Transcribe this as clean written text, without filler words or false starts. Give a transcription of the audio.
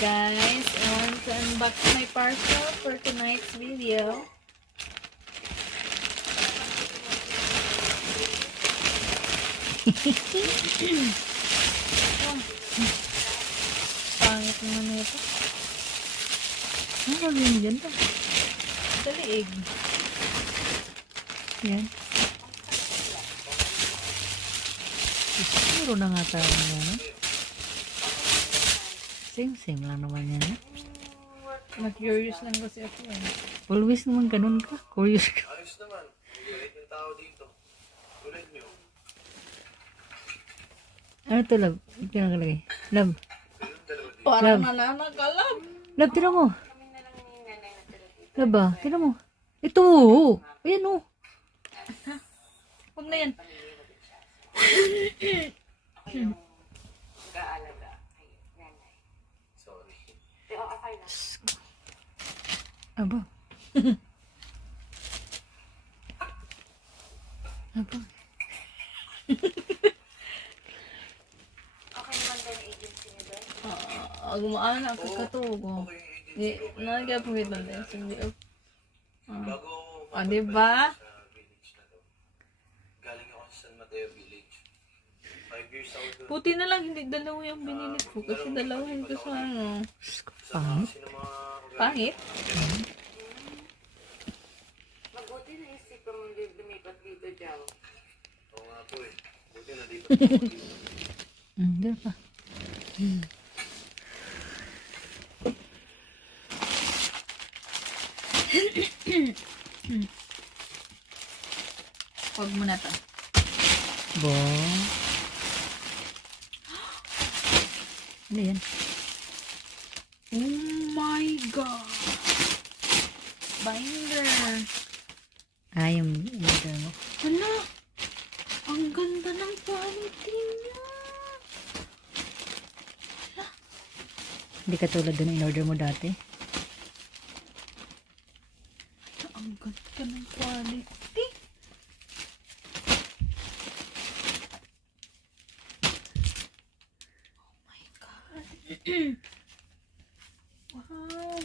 guys, I want to unbox my parcel for tonight's video. Pangit naman ito. Ano gagawin mo dyan to? Daliig. Yan. Siguro na nga tayo na. Same lang naman yan. Na-curious lang kasi ako eh. Always naman ganun ka. Curious ka. Ayos naman. Bait ng tao dito. Tulad nyo. Ano to, love? Ano pinakalagay? Love. Parang nananagalab. Love, tira mo. Love ba? Tira mo. Ito. Ayan o. Huwag na yan. Sorry. Aba. Aba. Gumaan ako katugo. Di, nalagay po kita din. Hindi ako. Bago Diba? sa village na to. Galing ako sa San Mateo Village. 5 years ako doon. Puti na lang, hindi dalawa yung binili ko. Kasi dalawahin ko sa ano. Pangit. Sino mga Pangit? Mabuti na isipan mo din lumipat dito, Jow. Oo nga po eh. Buti na dito ako dito. Dito pa. Huwag mo na to. Bo. Ano yan? Oh my God! Binder! Yung order mo. Hala! Ang ganda ng quality niya! Hindi katulad dun in order mo dati. Ang ganda ng quality! Oh my God! Wow!